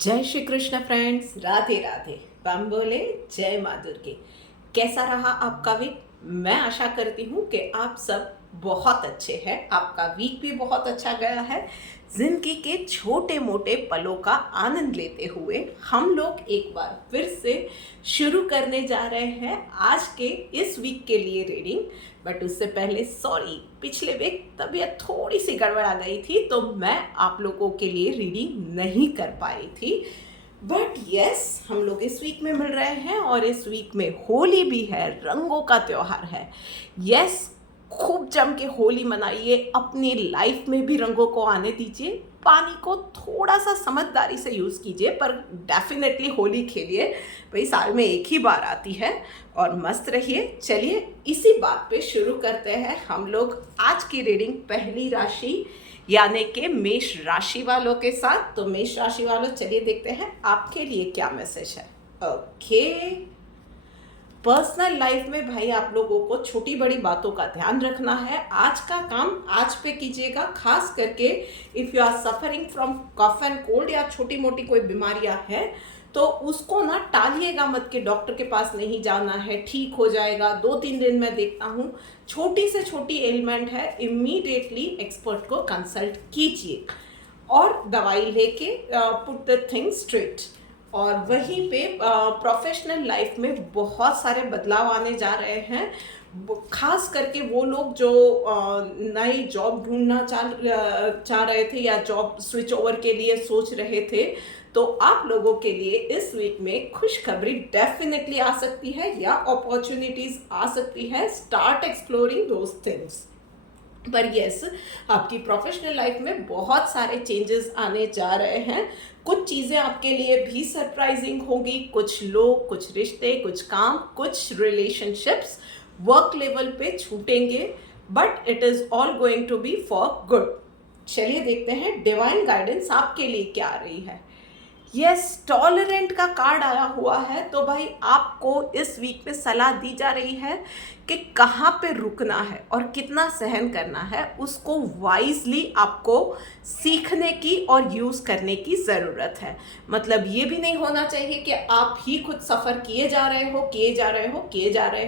जय श्री कृष्ण फ्रेंड्स, राधे राधे। बम बोले जय माँ दुर्गे। कैसा रहा आपका वीक? मैं आशा करती हूँ कि आप सब बहुत अच्छे हैं। आपका वीक भी बहुत अच्छा गया है। जिंदगी के छोटे मोटे पलों का आनंद लेते हुए हम लोग एक बार फिर से शुरू करने जा रहे हैं आज के इस वीक के लिए रीडिंग। बट उससे पहले सॉरी, पिछले वीक तबीयत थोड़ी सी गड़बड़ा गई थी तो मैं आप लोगों के लिए रीडिंग नहीं कर पाई थी। बट यस, हम लोग इस वीक में मिल रहे हैं और इस वीक में होली भी है, रंगों का त्योहार है। यस, खूब जम के होली मनाइए, अपनी लाइफ में भी रंगों को आने दीजिए। पानी को थोड़ा सा समझदारी से यूज़ कीजिए, पर डेफिनेटली होली खेलिए। भाई साल में एक ही बार आती है और मस्त रहिए। चलिए इसी बात पे शुरू करते हैं हम लोग आज की रीडिंग पहली राशि यानी कि मेष राशि वालों के साथ। तो मेष राशि वालों, चलिए देखते हैं आपके लिए क्या मैसेज है। ओके, पर्सनल लाइफ में भाई आप लोगों को छोटी बड़ी बातों का ध्यान रखना है। आज का काम आज पे कीजिएगा, खास करके if you are suffering from cough and cold या छोटी मोटी कोई बीमारियां हैं तो उसको ना टालिएगा मत कि डॉक्टर के पास नहीं जाना है, ठीक हो जाएगा, 2-3 दिन में देखता हूँ। छोटी से छोटी एलिमेंट है, इमीडिएटली एक्सपर्ट को कंसल्ट कीजिए और दवाई लेके पुट द थिंग स्ट्रेट। और वहीं पे प्रोफेशनल लाइफ में बहुत सारे बदलाव आने जा रहे हैं। खास करके वो लोग जो नई जॉब ढूंढना चाह रहे थे या जॉब स्विच ओवर के लिए सोच रहे थे, तो आप लोगों के लिए इस वीक में खुशखबरी डेफिनेटली आ सकती है या अपॉर्चुनिटीज आ सकती है। Start exploring those things. पर यस, आपकी प्रोफेशनल लाइफ में बहुत सारे चेंजेस आने जा रहे हैं। कुछ चीज़ें आपके लिए भी सरप्राइजिंग होंगी। कुछ लोग, कुछ रिश्ते, कुछ काम, कुछ रिलेशनशिप्स वर्क लेवल पे छूटेंगे, but it is all going to be for good. चलिए देखते हैं डिवाइन गाइडेंस आपके लिए क्या आ रही है। यस, टॉलरेंट का कार्ड आया हुआ है। तो भाई आपको इस वीक में सलाह दी जा रही है कि कहाँ पे रुकना है और कितना सहन करना है, उसको वाइजली आपको सीखने की और यूज़ करने की ज़रूरत है। मतलब ये भी नहीं होना चाहिए कि आप ही खुद सफ़र किए जा रहे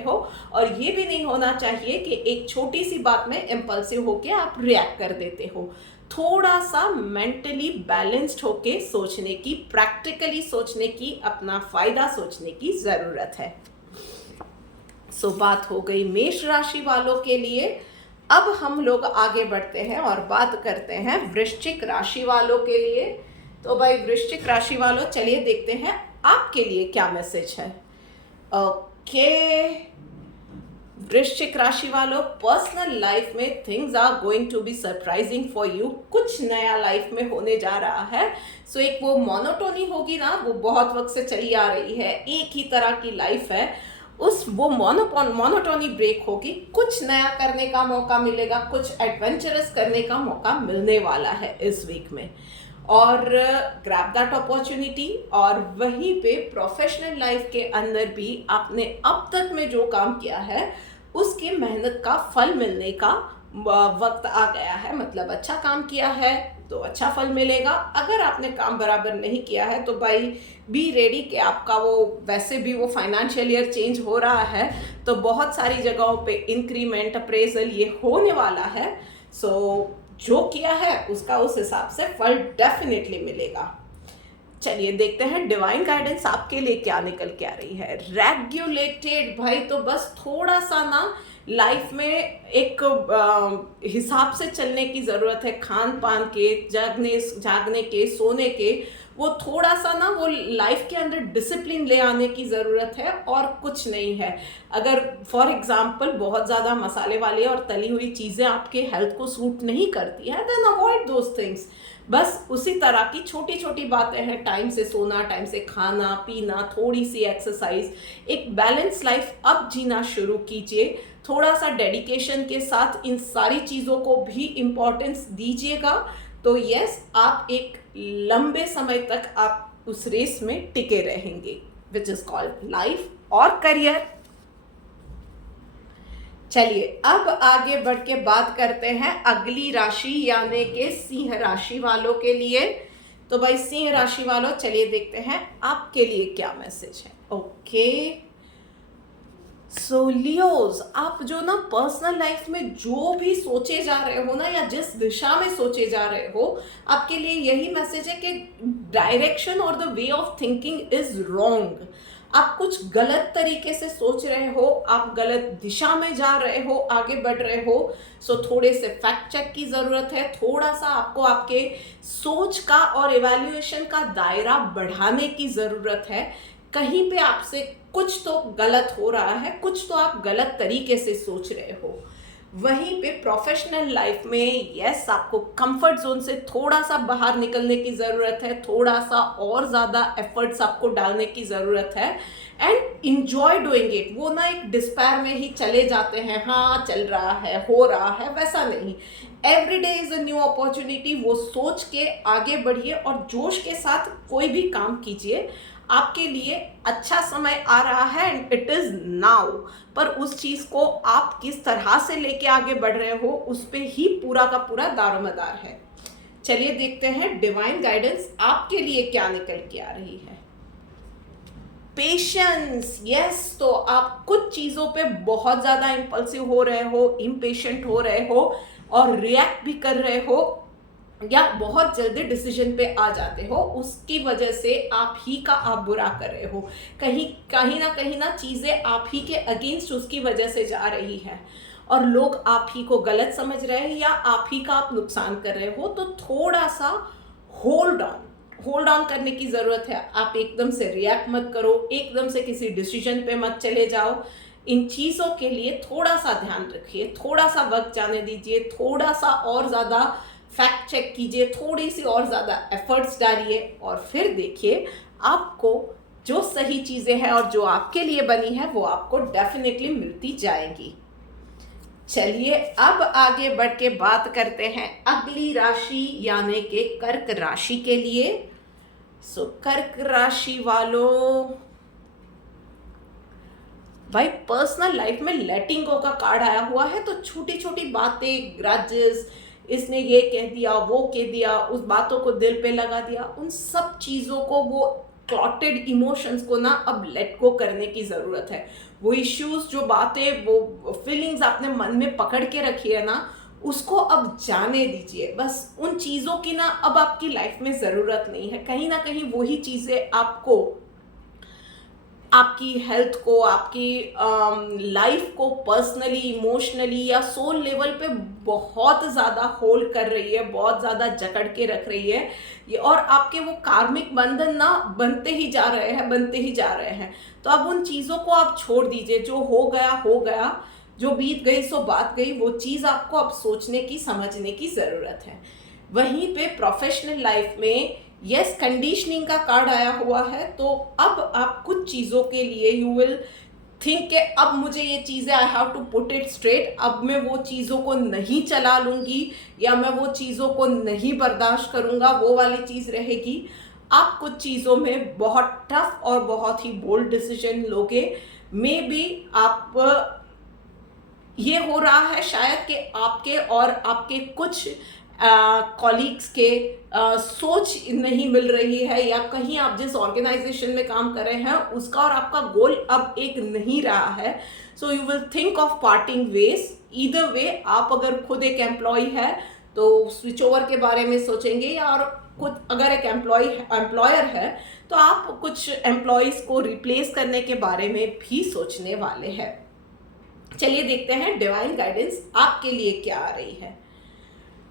हो, और ये भी नहीं होना चाहिए कि एक छोटी सी बात में इम्पल्सिव होके आप रिएक्ट कर देते हो। थोड़ा सा मेंटली बैलेंस्ड होके सोचने की, प्रैक्टिकली सोचने की, अपना फायदा सोचने की जरूरत है। सो बात हो गई मेष राशि वालों के लिए। अब हम लोग आगे बढ़ते हैं और बात करते हैं वृश्चिक राशि वालों के लिए। तो भाई वृश्चिक राशि वालों, चलिए देखते हैं आपके लिए क्या मैसेज है। ओके, वृश्चिक राशि वालों, पर्सनल लाइफ में things are going to be surprising for you. कुछ नया लाइफ में होने जा रहा है। सो एक वो मोनोटोनी होगी ना, वो बहुत वक्त से चली आ रही है, एक ही तरह की लाइफ है, वो मोनोटोनी ब्रेक होगी। कुछ नया करने का मौका मिलेगा, कुछ एडवेंचरस करने का मौका मिलने वाला है इस वीक में। और ग्रैब दैट अपॉर्चुनिटी। और वहीं पे प्रोफेशनल लाइफ के अंदर भी आपने अब तक में जो काम किया है उसकी मेहनत का फल मिलने का वक्त आ गया है। मतलब अच्छा काम किया है तो अच्छा फल मिलेगा। अगर आपने काम बराबर नहीं किया है तो भाई बी रेडी कि आपका वो, वैसे भी वो फाइनेंशियल ईयर चेंज हो रहा है तो बहुत सारी जगहों पे इंक्रीमेंट, अप्रेजल ये होने वाला है। सो जो किया है उसका उस हिसाब से फल डेफिनेटली मिलेगा। चलिए देखते हैं डिवाइन गाइडेंस आपके लिए क्या निकल के आ रही है। रेगुलेटेड भाई, तो बस थोड़ा सा ना लाइफ में एक हिसाब से चलने की ज़रूरत है। खान पान के, जागने के, सोने के, वो थोड़ा सा ना वो लाइफ के अंदर डिसिप्लिन ले आने की ज़रूरत है और कुछ नहीं है। अगर फॉर एग्जांपल बहुत ज़्यादा मसाले वाले और तली हुई चीज़ें आपके हेल्थ को सूट नहीं करती हैं, देन अवॉइड दोज थिंग्स। बस उसी तरह की छोटी छोटी बातें हैं, टाइम से सोना, टाइम से खाना पीना, थोड़ी सी एक्सरसाइज, एक बैलेंस लाइफ अब जीना शुरू कीजिए। थोड़ा सा डेडिकेशन के साथ इन सारी चीज़ों को भी इम्पोर्टेंस दीजिएगा। तो यस, आप एक लंबे समय तक आप उस रेस में टिके रहेंगे, विच इज कॉल्ड लाइफ और करियर। चलिए अब आगे बढ़ के बात करते हैं अगली राशि यानी कि सिंह राशि वालों के लिए। तो भाई सिंह राशि वालों चलिए देखते हैं आपके लिए क्या मैसेज है। ओके सो लियोज, आप जो ना पर्सनल लाइफ में जो भी सोचे जा रहे हो ना, या जिस दिशा में सोचे जा रहे हो, आपके लिए यही मैसेज है कि डायरेक्शन और the way of thinking is wrong. आप कुछ गलत तरीके से सोच रहे हो, आप गलत दिशा में जा रहे हो, आगे बढ़ रहे हो। सो थोड़े से फैक्ट चेक की ज़रूरत है, थोड़ा सा आपको आपके सोच का और इवैल्यूएशन का दायरा बढ़ाने की ज़रूरत है। कहीं पे आपसे कुछ तो गलत हो रहा है, कुछ तो आप गलत तरीके से सोच रहे हो। वहीं पे प्रोफेशनल लाइफ में यस, आपको कंफर्ट जोन से थोड़ा सा बाहर निकलने की ज़रूरत है, थोड़ा सा और ज़्यादा एफर्ट्स आपको डालने की ज़रूरत है एंड इंजॉय डूइंग इट। वो ना एक डिस्पायर में ही चले जाते हैं, हाँ चल रहा है, हो रहा है, वैसा नहीं। Every day is a new opportunity. वो सोच के आगे बढ़िए और जोश के साथ कोई भी काम कीजिए। आपके लिए अच्छा समय आ रहा है एंड इट इज़ नाउ। पर उस चीज़ को आप किस तरह से लेके आगे बढ़ रहे हो, उस पे ही पूरा का पूरा दारोमदार है। चलिए देखते हैं डिवाइन गाइडेंस आपके लिए क्या निकल के आ रही है। Patience, yes. तो आप कुछ चीज़ों पे बहुत ज़्यादा इम्पल्सिव हो रहे हो, इम्पेशेंट हो रहे हो और रिएक्ट भी कर रहे हो, या बहुत जल्दी डिसीजन पे आ जाते हो। उसकी वजह से आप ही का आप बुरा कर रहे हो। कहीं कहीं ना चीज़ें आप ही के अगेंस्ट उसकी वजह से जा रही है और लोग आप ही को गलत समझ रहे हैं या आप ही का आप नुकसान कर रहे हो। तो थोड़ा सा होल्ड ऑन करने की ज़रूरत है। आप एकदम से रिएक्ट मत करो, एकदम से किसी डिसीजन पे मत चले जाओ। इन चीज़ों के लिए थोड़ा सा ध्यान रखिए, थोड़ा सा वक्त जाने दीजिए, थोड़ा सा और ज़्यादा फैक्ट चेक कीजिए, थोड़ी सी और ज़्यादा एफर्ट्स डालिए और फिर देखिए आपको जो सही चीज़ें हैं और जो आपके लिए बनी है वो आपको डेफिनेटली मिलती जाएंगी। चलिए अब आगे बढ़ के बात करते हैं अगली राशि यानी कि कर्क राशि के लिए। सो कर्क राशि वालों, भाई पर्सनल लाइफ में लेटिंग गो का कार्ड आया हुआ है। तो छोटी छोटी बातें, ग्रजेस, इसने ये कह दिया, वो कह दिया, उस बातों को दिल पे लगा दिया, उन सब चीज़ों को, वो क्लॉटेड इमोशंस को ना अब लेट गो करने की ज़रूरत है। वो इश्यूज, जो बातें, वो फीलिंग्स आपने मन में पकड़ के रखी है ना, उसको अब जाने दीजिए। बस उन चीज़ों की ना अब आपकी लाइफ में ज़रूरत नहीं है। कहीं ना कहीं वही चीज़ें आपको, आपकी हेल्थ को, आपकी लाइफ को पर्सनली, इमोशनली या सोल लेवल पे बहुत ज़्यादा होल्ड कर रही है, बहुत ज़्यादा जकड़ के रख रही है ये। और आपके वो कार्मिक बंधन ना बनते ही जा रहे हैं, बनते ही जा रहे हैं। तो अब उन चीज़ों को आप छोड़ दीजिए। जो हो गया हो गया, जो बीत गई सो बात गई। वो चीज़ आपको अब सोचने की, समझने की ज़रूरत है। वहीं पे प्रोफेशनल लाइफ में यस, कंडीशनिंग का कार्ड आया हुआ है। तो अब आप कुछ चीज़ों के लिए यू विल थिंक कि अब मुझे ये चीज़ें, I have to put it straight, अब मैं वो चीज़ों को नहीं चला लूँगी या मैं वो चीज़ों को नहीं बर्दाश्त करूँगा, वो वाली चीज़ रहेगी। आप कुछ चीज़ों में बहुत टफ और बहुत ही बोल्ड डिसीजन लोगे। मे बी आप, ये हो रहा है शायद कि आपके और आपके कुछ कॉलीग्स के सोच नहीं मिल रही है, या कहीं आप जिस ऑर्गेनाइजेशन में काम कर रहे हैं उसका और आपका गोल अब एक नहीं रहा है। So you will think of parting ways. Either way, आप अगर खुद एक एम्प्लॉय है तो स्विच ओवर के बारे में सोचेंगे, या और खुद अगर एक एम्प्लॉयर है तो आप कुछ एम्प्लॉयज़ को रिप्लेस करने के बारे में भी सोचने वाले हैं। चलिए देखते हैं डिवाइन गाइडेंस आपके लिए क्या आ रही है।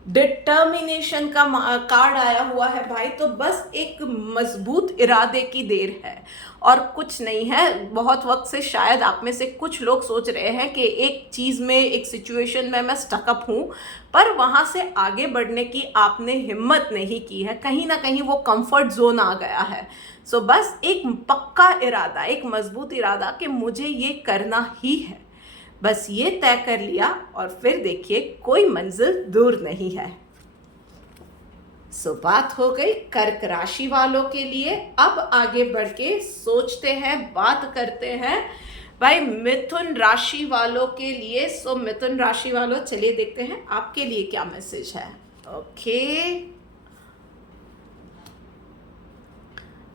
डिटर्मिनेशन का कार्ड आया हुआ है भाई। तो बस एक मजबूत इरादे की देर है और कुछ नहीं है। बहुत वक्त से शायद आप में से कुछ लोग सोच रहे हैं कि एक चीज़ में, एक सिचुएशन में मैं स्टकअप हूँ, पर वहाँ से आगे बढ़ने की आपने हिम्मत नहीं की है। कहीं ना कहीं वो कंफर्ट जोन आ गया है। सो बस एक पक्का इरादा, एक मजबूत इरादा कि मुझे ये करना ही है, बस ये तय कर लिया और फिर देखिए कोई मंजिल दूर नहीं है। सो बात हो गई कर्क राशि वालों के लिए। अब आगे बढ़ के सोचते हैं, बात करते हैं भाई मिथुन राशि वालों के लिए। सो मिथुन राशि वालों, चलिए देखते हैं आपके लिए क्या मैसेज है। ओके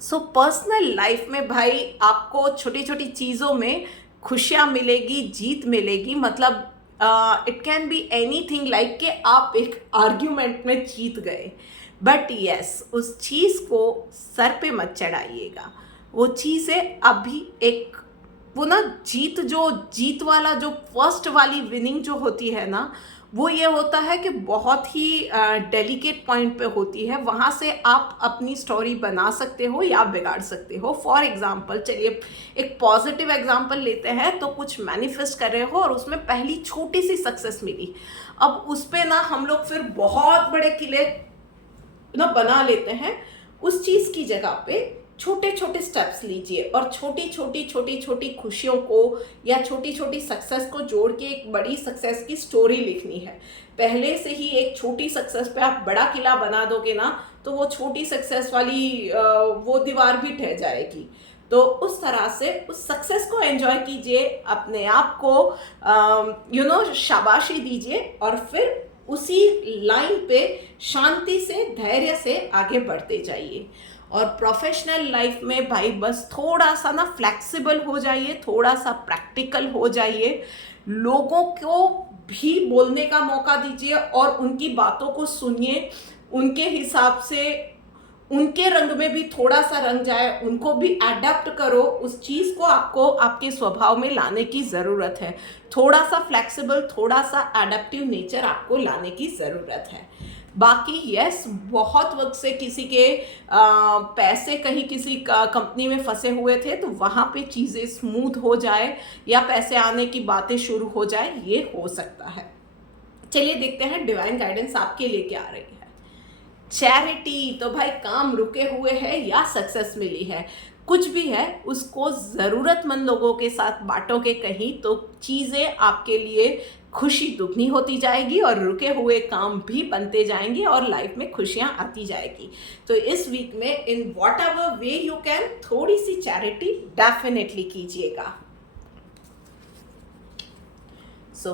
सो पर्सनल लाइफ में भाई आपको छोटी छोटी चीज़ों में खुशियाँ मिलेगी, जीत मिलेगी। मतलब it can be anything like कि आप एक आर्ग्यूमेंट में जीत गए, बट यस उस चीज़ को सर पे मत चढ़ाइएगा। वो चीज़ें अभी एक वो ना जीत वाला जो फर्स्ट वाली विनिंग जो होती है ना, वो ये होता है कि बहुत ही डेलिकेट पॉइंट पे होती है। वहाँ से आप अपनी स्टोरी बना सकते हो या बिगाड़ सकते हो। फॉर एग्जांपल चलिए एक पॉजिटिव एग्जांपल लेते हैं। तो कुछ मैनिफेस्ट कर रहे हो और उसमें पहली छोटी सी सक्सेस मिली, अब उस पे ना हम लोग फिर बहुत बड़े किले ना बना लेते हैं। उस चीज़ की जगह पे छोटे छोटे स्टेप्स लीजिए और छोटी छोटी खुशियों को या छोटी छोटी सक्सेस को जोड़ के एक बड़ी सक्सेस की स्टोरी लिखनी है। पहले से ही एक छोटी सक्सेस पे आप बड़ा किला बना दोगे ना, तो वो छोटी सक्सेस वाली वो दीवार भी ढह जाएगी। तो उस तरह से उस सक्सेस को एंजॉय कीजिए, अपने आप को शाबाशी दीजिए और फिर उसी लाइन पे शांति से धैर्य से आगे बढ़ते जाइए। और प्रोफेशनल लाइफ में भाई बस थोड़ा सा ना फ्लेक्सिबल हो जाइए, थोड़ा सा प्रैक्टिकल हो जाइए, लोगों को भी बोलने का मौका दीजिए और उनकी बातों को सुनिए, उनके हिसाब से उनके रंग में भी थोड़ा सा रंग जाए, उनको भी अडेप्ट करो। उस चीज़ को आपको आपके स्वभाव में लाने की ज़रूरत है। थोड़ा सा फ्लेक्सिबल, थोड़ा सा अडेप्टिव नेचर आपको लाने की ज़रूरत है। बाकी यस बहुत वक्त से किसी के पैसे कहीं किसी कंपनी में फंसे हुए थे, तो वहाँ पे चीज़ें स्मूथ हो जाए या पैसे आने की बातें शुरू हो जाए, ये हो सकता है। चलिए देखते हैं डिवाइन गाइडेंस आपके लिए क्या आ रही है। चैरिटी, तो भाई काम रुके हुए हैं या सक्सेस मिली है, कुछ भी है उसको ज़रूरतमंद लोगों के साथ बांटोगे कहीं, तो चीज़ें आपके लिए खुशी दुगनी होती जाएगी और रुके हुए काम भी बनते जाएंगे और लाइफ में खुशियाँ आती जाएगी। तो इस वीक में in what ever way you can थोड़ी सी चैरिटी डेफिनेटली कीजिएगा।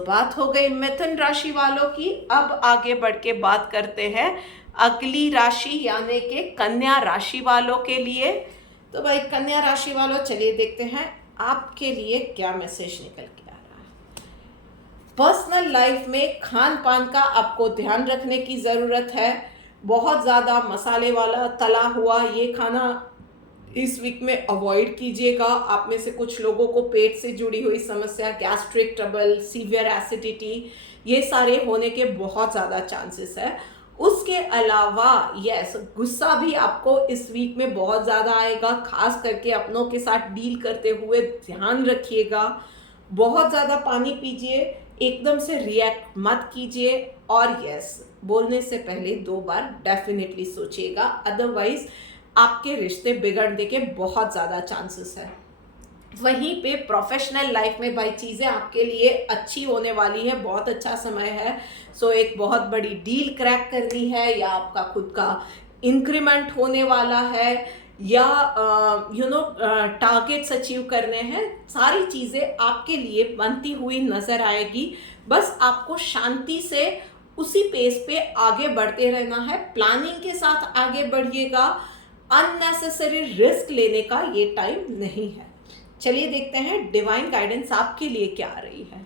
बात हो गई मिथुन राशि वालों की। अब आगे बढ़ के बात करते हैं अगली राशि यानी कि कन्या राशि वालों के लिए। तो भाई कन्या राशि वालों चलिए देखते हैं आपके लिए क्या मैसेज निकल के आ रहा है। पर्सनल लाइफ में खान पान का आपको ध्यान रखने की ज़रूरत है। बहुत ज़्यादा मसाले वाला तला हुआ ये खाना इस वीक में अवॉइड कीजिएगा। आप में से कुछ लोगों को पेट से जुड़ी हुई समस्या, गैस्ट्रिक ट्रबल, सीवियर एसिडिटी, ये सारे होने के बहुत ज़्यादा चांसेस है। उसके अलावा यस गुस्सा भी आपको इस वीक में बहुत ज़्यादा आएगा, खास करके अपनों के साथ डील करते हुए ध्यान रखिएगा। बहुत ज़्यादा पानी पीजिए, एकदम से रिएक्ट मत कीजिए और यस बोलने से पहले 2 बार डेफिनेटली सोचिएगा, अदरवाइज आपके रिश्ते बिगड़ने के बहुत ज़्यादा चांसेस है। वहीं पे प्रोफेशनल लाइफ में भाई चीज़ें आपके लिए अच्छी होने वाली है, बहुत अच्छा समय है। एक बहुत बड़ी डील क्रैक करनी है या आपका खुद का इंक्रीमेंट होने वाला है या टारगेट्स अचीव करने हैं, सारी चीज़ें आपके लिए बनती हुई नज़र आएगी। बस आपको शांति से उसी पेस पे आगे बढ़ते रहना है, प्लानिंग के साथ आगे बढ़िएगा। अननेसेसरी रिस्क लेने का ये टाइम नहीं है। चलिए देखते हैं डिवाइन गाइडेंस आपके लिए क्या आ रही है।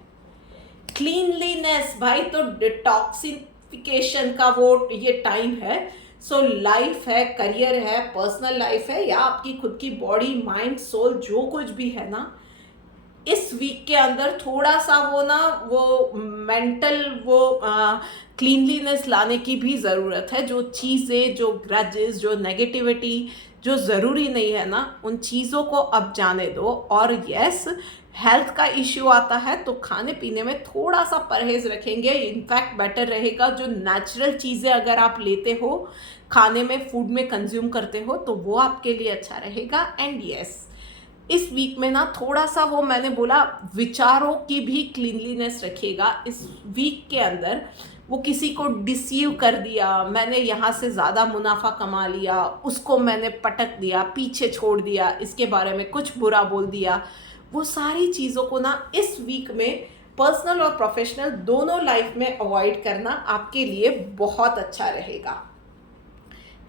क्लीनलीनेस भाई, तो डिटॉक्सिफिकेशन का वो ये टाइम है। लाइफ है, करियर है, पर्सनल लाइफ है या आपकी खुद की बॉडी, माइंड, सोल जो कुछ भी है ना, इस वीक के अंदर थोड़ा सा वो मेंटल क्लीनलीनेस लाने की भी ज़रूरत है। जो चीज़ें, जो ग्रजेस, जो नेगेटिविटी जो ज़रूरी नहीं है ना, उन चीज़ों को अब जाने दो। और यस हेल्थ का इश्यू आता है तो खाने पीने में थोड़ा सा परहेज़ रखेंगे, इनफैक्ट बेटर रहेगा। जो नेचुरल चीज़ें अगर आप लेते हो, खाने में, फूड में कंज्यूम करते हो, तो वो आपके लिए अच्छा रहेगा। एंड यस इस वीक में ना थोड़ा सा वो मैंने बोला विचारों की भी क्लीनलीनेस रखिएगा। इस वीक के अंदर वो किसी को डिसीव कर दिया, मैंने यहाँ से ज़्यादा मुनाफा कमा लिया, उसको मैंने पटक दिया, पीछे छोड़ दिया, इसके बारे में कुछ बुरा बोल दिया, वो सारी चीज़ों को ना इस वीक में पर्सनल और प्रोफेशनल दोनों लाइफ में अवॉइड करना आपके लिए बहुत अच्छा रहेगा।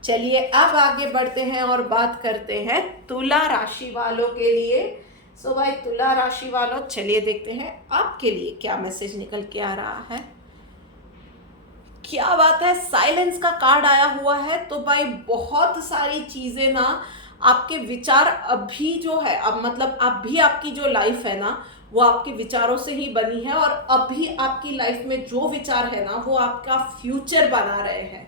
चलिए अब आगे बढ़ते हैं और बात करते हैं तुला राशि वालों के लिए। सो भाई तुला राशि वालों, चलिए देखते हैं आपके लिए क्या मैसेज निकल के आ रहा है। क्या बात है, साइलेंस का कार्ड आया हुआ है। तो भाई बहुत सारी चीजें ना, आपके विचार अभी जो है, अब मतलब अभी आपकी जो लाइफ है ना, वो आपके विचारों से ही बनी है। और अभी आपकी लाइफ में जो विचार है ना, वो आपका फ्यूचर बना रहे हैं।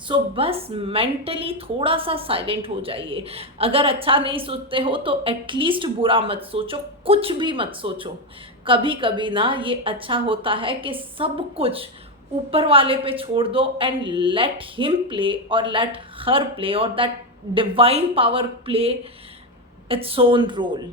सो बस मेंटली थोड़ा सा साइलेंट हो जाइए। अगर अच्छा नहीं सोचते हो तो एटलीस्ट बुरा मत सोचो, कुछ भी मत सोचो। कभी कभी ना ये अच्छा होता है कि सब कुछ ऊपर वाले पे छोड़ दो एंड लेट हिम प्ले और लेट हर प्ले और that divine power play its own role.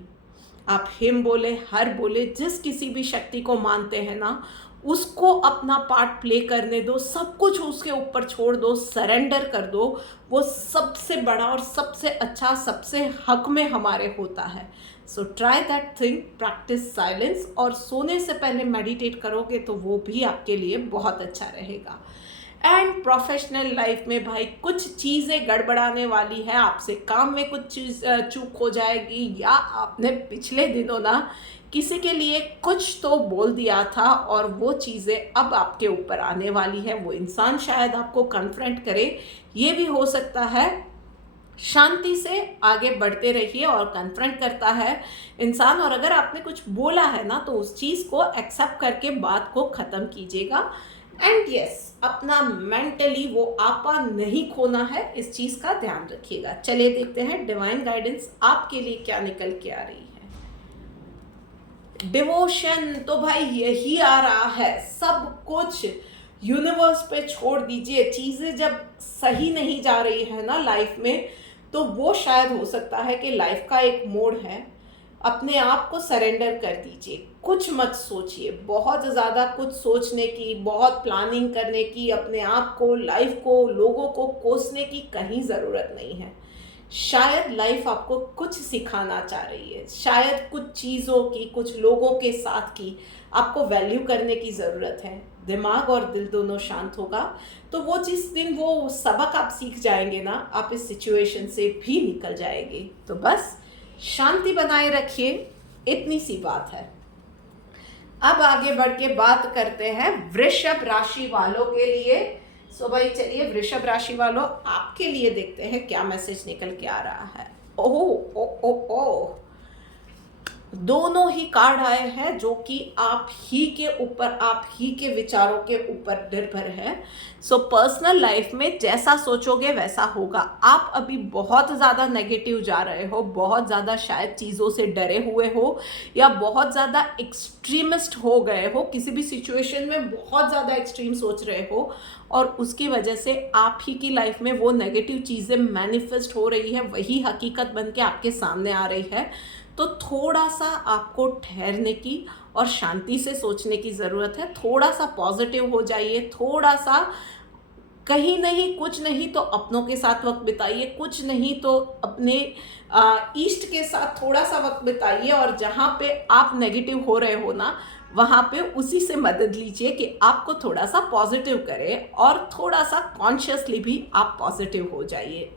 आप हिम बोले, हर बोले, जिस किसी भी शक्ति को मानते हैं ना, उसको अपना पार्ट प्ले करने दो, सब कुछ उसके ऊपर छोड़ दो, सरेंडर कर दो। वो सबसे बड़ा और सबसे अच्छा, सबसे हक में हमारे होता है। So try that thing, practice silence, और सोने से पहले मेडिटेट करोगे तो वो भी आपके लिए बहुत अच्छा रहेगा। एंड प्रोफेशनल लाइफ में भाई कुछ चीज़ें गड़बड़ाने वाली है, आपसे काम में कुछ चीज़ चूक हो जाएगी, या आपने पिछले दिनों ना किसी के लिए कुछ तो बोल दिया था और वो चीज़ें अब आपके ऊपर आने वाली है। वो इंसान शायद आपको कन्फ्रंट करे, ये भी हो सकता है। शांति से आगे बढ़ते रहिए, और कन्फ्रंट करता है इंसान, और अगर आपने कुछ बोला है ना तो उस चीज़ को एक्सेप्ट करके बात को ख़त्म कीजिएगा। एंड यस, अपना मेंटली वो आपा नहीं खोना है, इस चीज़ का ध्यान रखिएगा। चलिए देखते हैं डिवाइन गाइडेंस आपके लिए क्या निकल के आ रही है। डिवोशन, तो भाई यही आ रहा है, सब कुछ यूनिवर्स पे छोड़ दीजिए। चीज़ें जब सही नहीं जा रही है ना लाइफ में, तो वो शायद हो सकता है कि लाइफ का एक मोड़ है। अपने आप को सरेंडर कर दीजिए, कुछ मत सोचिए, बहुत ज़्यादा कुछ सोचने की, बहुत प्लानिंग करने की, अपने आप को, लाइफ को, लोगों को कोसने की कहीं ज़रूरत नहीं है। शायद लाइफ आपको कुछ सिखाना चाह रही है, शायद कुछ चीज़ों की, कुछ लोगों के साथ की आपको वैल्यू करने की ज़रूरत है। दिमाग और दिल दोनों शांत होगा तो वो जिस दिन वो सबक आप सीख जाएंगे ना, आप इस सिचुएशन से भी निकल जाएंगे। तो बस शांति बनाए रखिए, इतनी सी बात है। अब आगे बढ़ के बात करते हैं वृषभ राशि वालों के लिए। सो भाई चलिए वृषभ राशि वालों, आपके लिए देखते हैं क्या मैसेज निकल के आ रहा है। ओह ओ ओ ओ, दोनों ही कार्ड आए हैं जो कि आप ही के ऊपर, आप ही के विचारों के ऊपर निर्भर है। सो पर्सनल लाइफ में जैसा सोचोगे वैसा होगा। आप अभी बहुत ज़्यादा नेगेटिव जा रहे हो, बहुत ज़्यादा शायद चीज़ों से डरे हुए हो, या बहुत ज़्यादा एक्सट्रीमिस्ट हो गए हो, किसी भी सिचुएशन में बहुत ज़्यादा एक्सट्रीम सोच रहे हो, और उसकी वजह से आप ही की लाइफ में वो नेगेटिव चीज़ें मैनिफेस्ट हो रही है, वही हकीकत बन के आपके सामने आ रही है। तो थोड़ा सा आपको ठहरने की और शांति से सोचने की ज़रूरत है। थोड़ा सा पॉजिटिव हो जाइए, थोड़ा सा, कहीं नहीं, कुछ नहीं तो अपनों के साथ वक्त बिताइए, कुछ नहीं तो अपने ईस्ट के साथ थोड़ा सा वक्त बिताइए, और जहाँ पे आप नेगेटिव हो रहे हो ना, वहाँ पे उसी से मदद लीजिए कि आपको थोड़ा सा पॉजिटिव करे, और थोड़ा सा कॉन्शियसली भी आप पॉजिटिव हो जाइए।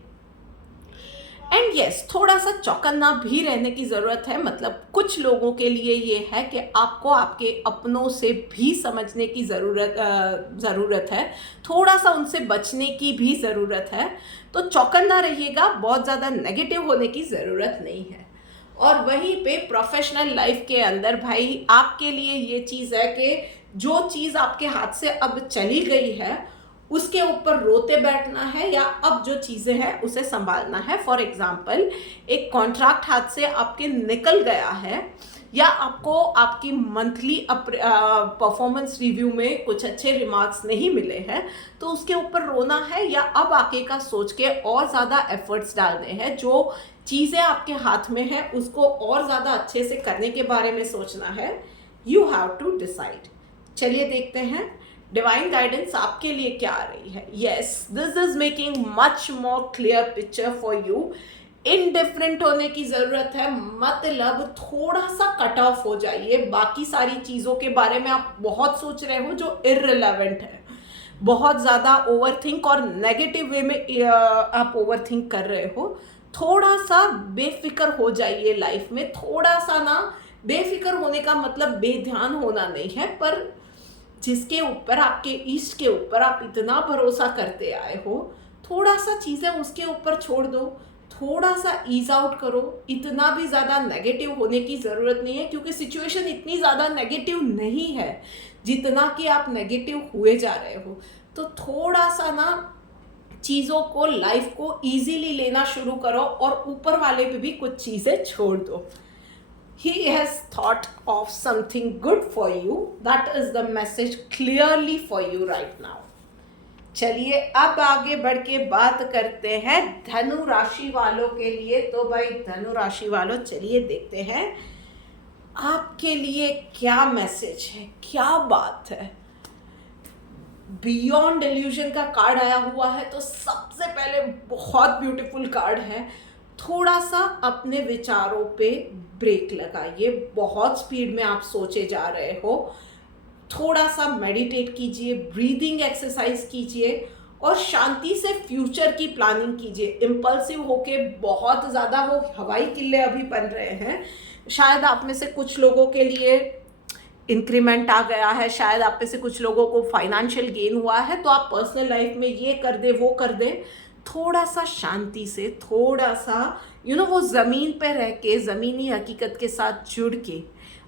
एंड यस, थोड़ा सा चौकन्ना भी रहने की ज़रूरत है। मतलब कुछ लोगों के लिए ये है कि आपको आपके अपनों से भी समझने की ज़रूरत है, थोड़ा सा उनसे बचने की भी ज़रूरत है। तो चौकन्ना रहिएगा, बहुत ज़्यादा नेगेटिव होने की ज़रूरत नहीं है। और वहीं पे प्रोफेशनल लाइफ के अंदर भाई आपके लिए ये चीज़ है कि जो चीज़ आपके हाथ से अब चली गई है उसके ऊपर रोते बैठना है, या अब जो चीज़ें हैं उसे संभालना है। फॉर एग्जाम्पल, एक कॉन्ट्रैक्ट हाथ से आपके निकल गया है, या आपको आपकी मंथली परफॉर्मेंस रिव्यू में कुछ अच्छे रिमार्क्स नहीं मिले हैं, तो उसके ऊपर रोना है, या अब आगे का सोच के और ज़्यादा एफर्ट्स डालने हैं। जो चीज़ें आपके हाथ में हैं उसको और ज़्यादा अच्छे से करने के बारे में सोचना है। You have to decide. चलिए देखते हैं डिवाइन गाइडेंस आपके लिए क्या आ रही है। Yes, this is making much more clear picture for you. Indifferent होने की ज़रूरत है, मतलब थोड़ा सा कट ऑफ हो जाइए। बाकी सारी चीज़ों के बारे में आप बहुत सोच रहे हो जो इररिलेवेंट है, बहुत ज़्यादा ओवरथिंक और नेगेटिव वे में आप ओवरथिंक कर रहे हो, थोड़ा सा बेफिक्र हो जाइए लाइफ में। थोड़ा सा ना, बेफिक्र होने का मतलब बेध्यान होना नहीं है, पर जिसके ऊपर, आपके ईष्ट के ऊपर आप इतना भरोसा करते आए हो, थोड़ा सा चीज़ें उसके ऊपर छोड़ दो, थोड़ा सा ईज आउट करो। इतना भी ज़्यादा नेगेटिव होने की ज़रूरत नहीं है, क्योंकि सिचुएशन इतनी ज़्यादा नेगेटिव नहीं है जितना कि आप नेगेटिव हुए जा रहे हो। तो थोड़ा सा ना चीज़ों को, लाइफ को इजीली लेना शुरू करो और ऊपर वाले पे भी कुछ चीज़ें छोड़ दो। He has thought of something good for you. That is the message clearly for you right now. चलिए अब आगे बढ़ के बात करते हैं धनु राशि वालों के लिए। तो भाई धनु राशि वालों, चलिए देखते हैं आपके लिए क्या मैसेज है, क्या बात है। बियॉन्ड इल्यूजन का कार्ड आया हुआ है, तो सबसे पहले बहुत ब्यूटीफुल कार्ड है। थोड़ा सा अपने विचारों पे ब्रेक लगाइए। बहुत स्पीड में आप सोचे जा रहे हो। थोड़ा सा मेडिटेट कीजिए, ब्रीदिंग एक्सरसाइज कीजिए और शांति से फ्यूचर की प्लानिंग कीजिए। इम्पल्सिव होके बहुत ज़्यादा वो हवाई किले अभी बन रहे हैं। शायद आप में से कुछ लोगों के लिए इंक्रीमेंट आ गया है, शायद आप में से कुछ लोगों को फाइनेंशियल गेन हुआ है, तो आप पर्सनल लाइफ में ये कर दे वो कर दे। थोड़ा सा शांति से, थोड़ा सा वो ज़मीन पे रह के, ज़मीनी हकीकत के साथ जुड़ के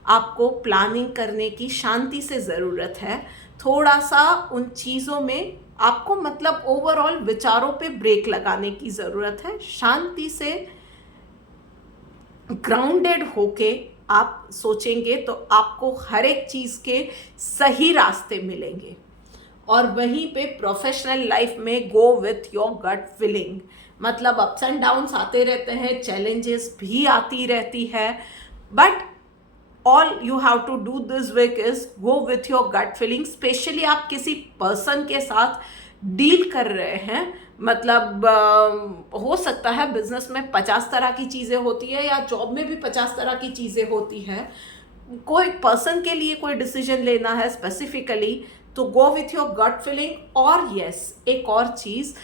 आपको प्लानिंग करने की शांति से ज़रूरत है। थोड़ा सा उन चीज़ों में आपको, मतलब ओवरऑल विचारों पे ब्रेक लगाने की ज़रूरत है। शांति से ग्राउंडेड होके आप सोचेंगे तो आपको हर एक चीज़ के सही रास्ते मिलेंगे। और वहीं पे प्रोफेशनल लाइफ में go with your gut feeling. मतलब अप्स एंड डाउन्स आते रहते हैं, चैलेंजेस भी आती रहती है, but all you have to do this week is go with your gut feeling. Specially आप किसी पर्सन के साथ डील कर रहे हैं, मतलब हो सकता है बिजनेस में 50 तरह की चीज़ें होती है या जॉब में भी 50 तरह की चीज़ें होती हैं। कोई पर्सन के लिए कोई डिसीजन लेना है स्पेसिफिकली, तो go with your gut feeling. और यस, एक और चीज़,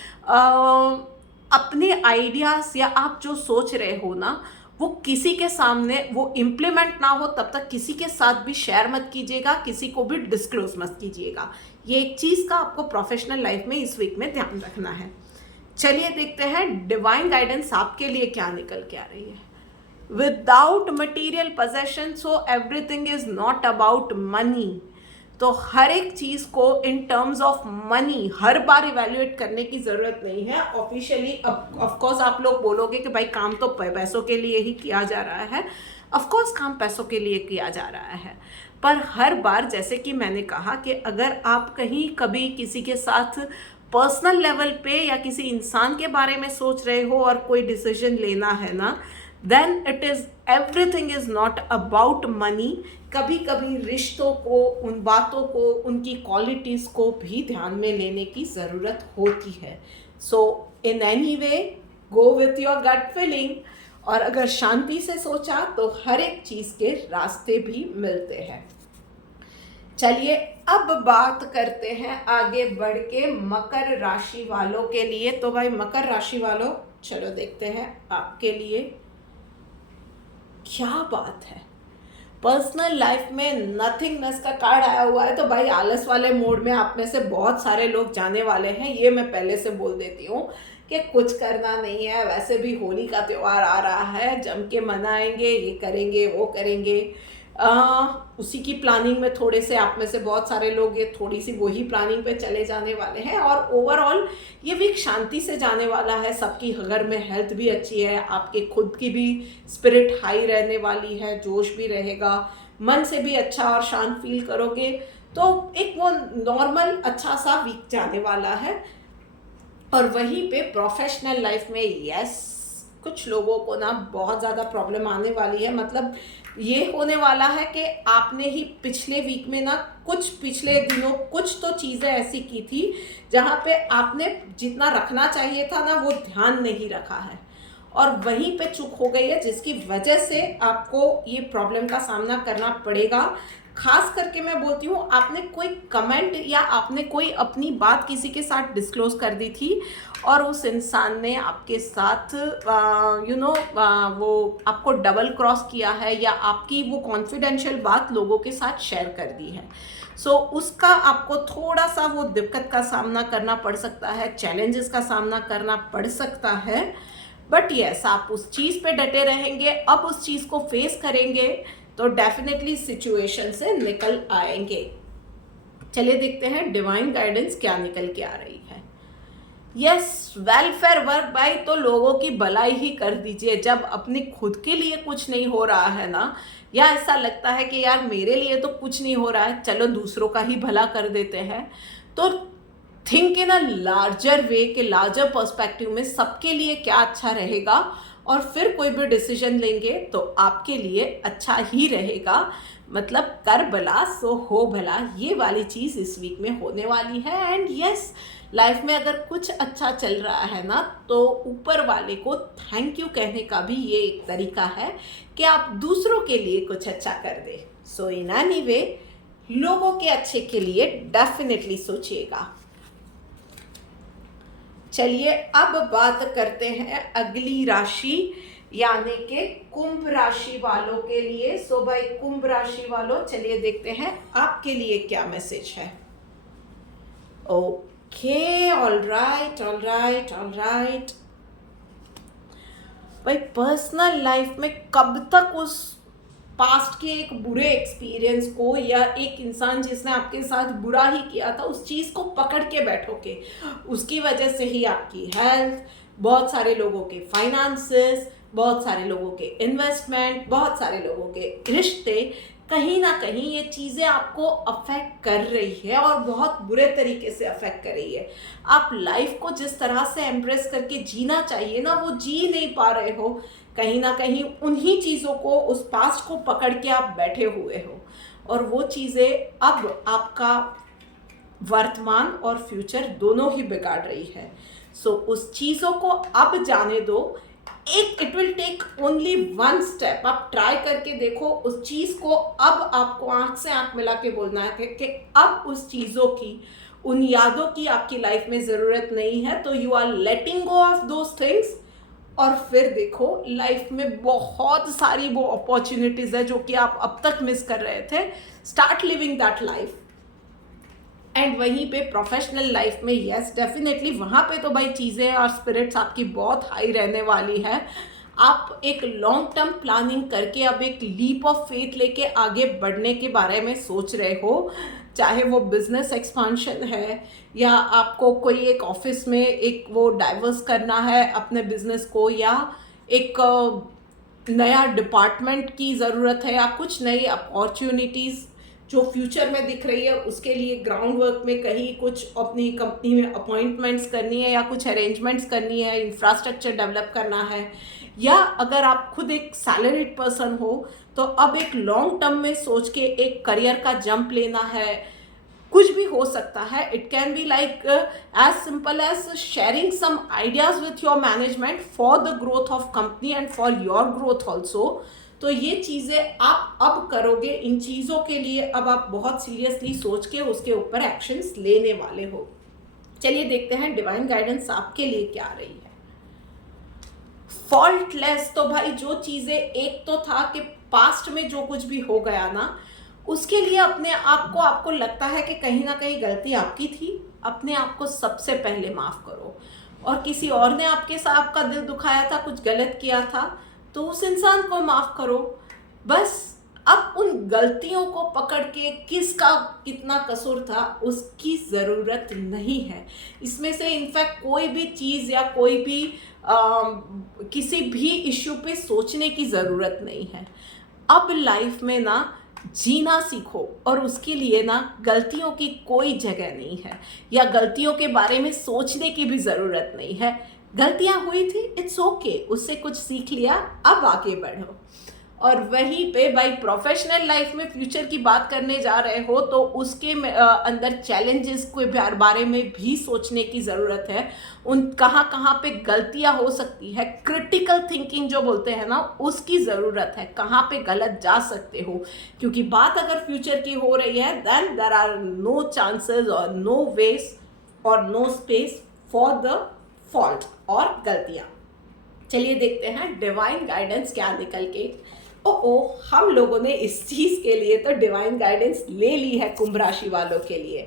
अपने आइडियाज़ या आप जो सोच रहे हो ना, वो किसी के सामने वो इम्प्लीमेंट ना हो तब तक किसी के साथ भी शेयर मत कीजिएगा, किसी को भी डिस्क्लोज मत कीजिएगा। ये एक चीज़ का आपको प्रोफेशनल लाइफ में इस वीक में ध्यान रखना है। चलिए देखते हैं डिवाइन गाइडेंस आपके लिए क्या निकल के आ रही है। Without material possession, so everything is not about money. तो हर एक चीज़ को in terms of money her bar evaluate करने की ज़रूरत नहीं है। ऑफिशियली ऑफकोर्स आप लोग बोलोगे कि भाई काम तो पैसों के लिए ही किया जा रहा है। ऑफकोर्स काम पैसों के लिए किया जा रहा है, पर हर बार जैसे कि मैंने कहा कि अगर आप कहीं कभी किसी के साथ पर्सनल लेवल पे या किसी इंसान के बारे में सोच रहे हो और कोई डिसीजन लेना है ना, then it is everything is not about money. कभी कभी रिश्तों को, उन बातों को, उनकी क्वालिटीज़ को भी ध्यान में लेने की ज़रूरत होती है। So in any way go with your gut feeling. और अगर शांति से सोचा तो हर एक चीज़ के रास्ते भी मिलते हैं। चलिए अब बात करते हैं आगे बढ़ के मकर राशि वालों के लिए। तो भाई मकर राशि वालों, चलो देखते हैं आपके लिए क्या बात है। पर्सनल लाइफ में नथिंगनेस का कार्ड आया हुआ है, तो भाई आलस वाले मोड में आप में से बहुत सारे लोग जाने वाले हैं। ये मैं पहले से बोल देती हूँ कि कुछ करना नहीं है। वैसे भी होली का त्यौहार आ रहा है, जम के मनाएंगे, ये करेंगे वो करेंगे। उसी की प्लानिंग में थोड़े से आप में से बहुत सारे लोग ये थोड़ी सी वही प्लानिंग पे चले जाने वाले हैं। और ओवरऑल ये वीक शांति से जाने वाला है। सबकी घर में हेल्थ भी अच्छी है, आपके खुद की भी स्पिरिट हाई रहने वाली है, जोश भी रहेगा, मन से भी अच्छा और शांत फील करोगे। तो एक वो नॉर्मल अच्छा सा वीक जाने वाला है। और वहीं पे प्रोफेशनल लाइफ में यस, कुछ लोगों को ना बहुत ज़्यादा प्रॉब्लम आने वाली है। मतलब ये होने वाला है कि आपने ही पिछले वीक में ना, कुछ पिछले दिनों कुछ तो चीज़ें ऐसी की थी जहाँ पे आपने जितना रखना चाहिए था ना, वो ध्यान नहीं रखा है। और वहीं पे चूक हो गई है, जिसकी वजह से आपको ये प्रॉब्लम का सामना करना पड़ेगा। खास करके मैं बोलती हूँ, आपने कोई कमेंट या आपने कोई अपनी बात किसी के साथ डिस्क्लोज कर दी थी और उस इंसान ने आपके साथ वो आपको डबल क्रॉस किया है या आपकी वो कॉन्फिडेंशियल बात लोगों के साथ शेयर कर दी है। सो उसका आपको थोड़ा सा वो दिक्कत का सामना करना पड़ सकता है, चैलेंजेस का सामना करना पड़ सकता है। बट यस, आप उस चीज़ पे डटे रहेंगे, अब उस चीज़ को फेस करेंगे तो डेफिनेटली सिचुएशन से निकल आएंगे। चलिए देखते हैं डिवाइन गाइडेंस क्या निकल के आ रही है। यस, वेलफेयर वर्क भाई, तो लोगों की भलाई ही कर दीजिए। जब अपने खुद के लिए कुछ नहीं हो रहा है ना, या ऐसा लगता है कि यार मेरे लिए तो कुछ नहीं हो रहा है, चलो दूसरों का ही भला कर देते हैं, तो थिंक इन अ लार्जर वे, के लार्जर पर्सपेक्टिव में सबके लिए क्या अच्छा रहेगा, और फिर कोई भी डिसीजन लेंगे तो आपके लिए अच्छा ही रहेगा। मतलब कर भला सो हो भला, ये वाली चीज़ इस वीक में होने वाली है। एंड यस, लाइफ में अगर कुछ अच्छा चल रहा है ना, तो ऊपर वाले को थैंक यू कहने का भी ये एक तरीका है कि आप दूसरों के लिए कुछ अच्छा कर दे। सो इन एनी वे, लोगों के अच्छे के लिए डेफिनेटली सोचिएगा। चलिए अब बात करते हैं अगली राशि, यानी कि कुंभ राशि वालों के लिए। सो भाई कुंभ राशि वालों, चलिए देखते हैं आपके लिए क्या मैसेज है। Okay, all right all right all right. भाई पर्सनल लाइफ में कब तक उस पास्ट के एक बुरे एक्सपीरियंस को, या एक इंसान जिसने आपके साथ बुरा ही किया था, उस चीज़ को पकड़ के बैठोगे। उसकी वजह से ही आपकी हेल्थ, बहुत सारे लोगों के फाइनेंसेस, बहुत सारे लोगों के इन्वेस्टमेंट, बहुत सारे लोगों के रिश्ते, कहीं ना कहीं ये चीज़ें आपको अफेक्ट कर रही है और बहुत बुरे तरीके से अफेक्ट कर रही है। आप लाइफ को जिस तरह से एम्ब्रेस करके जीना चाहिए ना, वो जी नहीं पा रहे हो। कहीं ना कहीं उन्हीं चीज़ों को, उस पास्ट को पकड़ के आप बैठे हुए हो, और वो चीज़ें अब आपका वर्तमान और फ्यूचर दोनों ही बिगाड़ रही है। सो उस चीज़ों को अब जाने दो। It will take only one step. आप ट्राई करके देखो उस चीज़ को। अब आपको आंख से आंख मिला के बोलना है कि अब उस चीज़ों की, उन यादों की आपकी लाइफ में ज़रूरत नहीं है, तो you are letting go of those things. और फिर देखो लाइफ में बहुत सारी वो अपॉर्चुनिटीज़ है जो कि आप अब तक मिस कर रहे थे। Start living that life. And वहीं पे प्रोफेशनल लाइफ में यस डेफिनेटली वहाँ पे तो भाई चीज़ें और स्पिरिट्स आपकी बहुत हाई रहने वाली है। आप एक लॉन्ग टर्म प्लानिंग करके अब एक लीप ऑफ फेथ लेके आगे बढ़ने के बारे में सोच रहे हो, चाहे वो बिजनेस एक्सपांशन है, या आपको कोई एक ऑफिस में एक वो डाइवर्स करना है अपने बिजनेस को, या एक नया डिपार्टमेंट की ज़रूरत है, या कुछ नई अपॉर्चुनिटीज़ जो फ्यूचर में दिख रही है, उसके लिए ग्राउंड वर्क में कहीं कुछ अपनी कंपनी में अपॉइंटमेंट्स करनी है, या कुछ अरेंजमेंट्स करनी है, इंफ्रास्ट्रक्चर डेवलप करना है, या अगर आप खुद एक सैलरीड पर्सन हो तो अब एक लॉन्ग टर्म में सोच के एक करियर का जंप लेना है। कुछ भी हो सकता है। It can be like as simple as sharing some ideas with your management for the growth of company and for your growth also. तो ये चीज़ें आप अब करोगे। इन चीज़ों के लिए अब आप बहुत सीरियसली सोच के उसके ऊपर एक्शंस लेने वाले हो। चलिए देखते हैं डिवाइन गाइडेंस आपके लिए क्या आ रही है। फॉल्टलेस, तो भाई जो चीज़ें, एक तो था कि पास्ट में जो कुछ भी हो गया ना, उसके लिए अपने आप को, आपको लगता है कि कहीं ना कहीं गलती आपकी थी, अपने आप को सबसे पहले माफ़ करो। और किसी और ने आपके साथ आपका दिल दुखाया था, कुछ गलत किया था, तो उस इंसान को माफ़ करो। बस अब उन गलतियों को पकड़ के किसका कितना कसूर था उसकी ज़रूरत नहीं है। इसमें से इनफैक्ट कोई भी चीज़ या कोई भी किसी भी इश्यू पे सोचने की ज़रूरत नहीं है। अब लाइफ में ना जीना सीखो, और उसके लिए ना गलतियों की कोई जगह नहीं है, या गलतियों के बारे में सोचने की भी ज़रूरत नहीं है। गलतियाँ हुई थी, इट्स ओके, उससे कुछ सीख लिया, अब आगे बढ़ो। और वहीं पे भाई प्रोफेशनल लाइफ में फ्यूचर की बात करने जा रहे हो तो उसके अंदर चैलेंजेस के बारे में भी सोचने की ज़रूरत है। उन कहाँ कहाँ पे गलतियाँ हो सकती है, क्रिटिकल थिंकिंग जो बोलते हैं ना, उसकी ज़रूरत है, कहाँ पे गलत जा सकते हो। क्योंकि बात अगर फ्यूचर की हो रही है then there are no chances और नो वेज और no space for the fault और गलतियाँ। चलिए देखते हैं डिवाइन गाइडेंस क्या निकल के। ओ हम लोगों ने इस चीज़ के लिए तो डिवाइन गाइडेंस ले ली है कुंभ राशि वालों के लिए।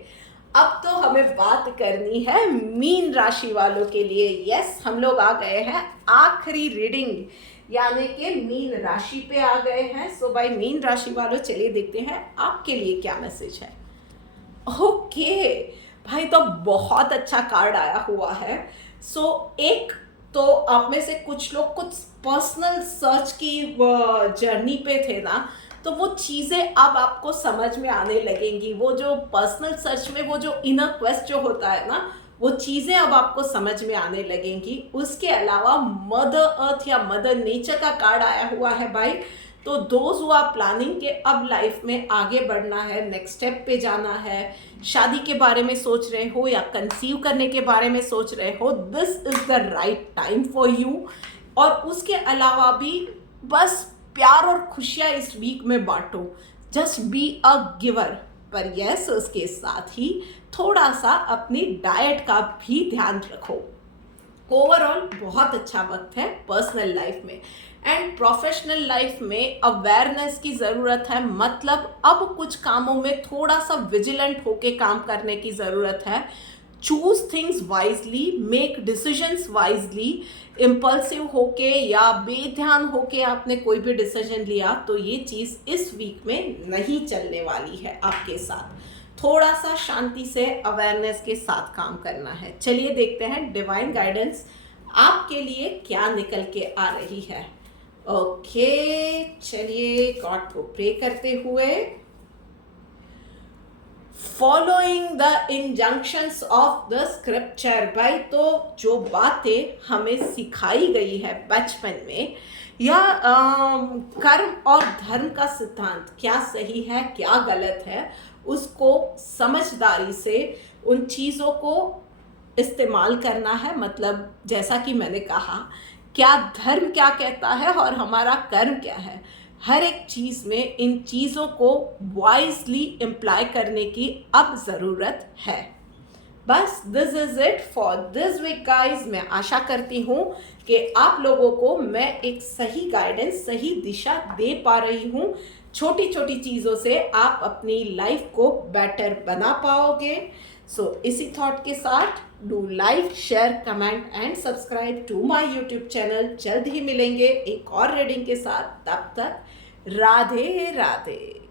अब तो हमें बात करनी है मीन राशि वालों के लिए। यस, हम लोग आ गए हैं आखिरी रीडिंग यानी कि मीन राशि पे आ गए हैं। सो भाई मीन राशि वालों, चलिए देखते हैं आपके लिए क्या मैसेज है। ओके भाई, तो बहुत अच्छा कार्ड आया हुआ है। सो एक तो आप में से कुछ लोग कुछ पर्सनल सर्च की जर्नी पे थे ना, तो वो चीज़ें अब आपको समझ में आने लगेंगी। वो जो पर्सनल सर्च में वो जो इनर क्वेस्ट जो होता है ना, वो चीज़ें अब आपको समझ में आने लगेंगी। उसके अलावा मदर अर्थ या मदर नेचर का कार्ड आया हुआ है भाई। तो दोज हु आर प्लानिंग के अब लाइफ में आगे बढ़ना है, नेक्स्ट स्टेप पे जाना है, शादी के बारे में सोच रहे हो या कंसीव करने के बारे में सोच रहे हो, this is the right time for you. और उसके अलावा भी बस प्यार और खुशियाँ इस वीक में बांटो, जस्ट बी अ गिवर। पर यस, उसके साथ ही थोड़ा सा अपनी डाइट का भी ध्यान रखो। ओवरऑल बहुत अच्छा वक्त है पर्सनल लाइफ में। एंड प्रोफेशनल लाइफ में अवेयरनेस की ज़रूरत है। मतलब अब कुछ कामों में थोड़ा सा विजिलेंट होके काम करने की ज़रूरत है। Choose things wisely, make decisions wisely. Impulsive होके या बेध्यान होके आपने कोई भी डिसीजन लिया तो ये चीज़ इस वीक में नहीं चलने वाली है आपके साथ। थोड़ा सा शांति से अवेयरनेस के साथ काम करना है। चलिए देखते हैं डिवाइन गाइडेंस आपके लिए क्या निकल के आ रही है। ओके, चलिए गॉड को प्रे करते हुए, following the injunctions of the scripture. भाई, तो जो बातें हमें सिखाई गई है बचपन में या कर्म और धर्म का सिद्धांत क्या सही है क्या गलत है, उसको समझदारी से उन चीज़ों को इस्तेमाल करना है। मतलब जैसा कि मैंने कहा, क्या धर्म क्या कहता है और हमारा कर्म क्या है, हर एक चीज़ में इन चीज़ों को वाइजली इम्प्लाई करने की अब ज़रूरत है। बस this is it for this week guys. मैं आशा करती हूँ कि आप लोगों को मैं एक सही गाइडेंस, सही दिशा दे पा रही हूँ। छोटी छोटी चीज़ों से आप अपनी लाइफ को बेटर बना पाओगे। सो इसी थॉट के साथ do like, share, comment and subscribe to my YouTube channel. जल्द ही मिलेंगे एक और रीडिंग के साथ। तब तक राधे राधे।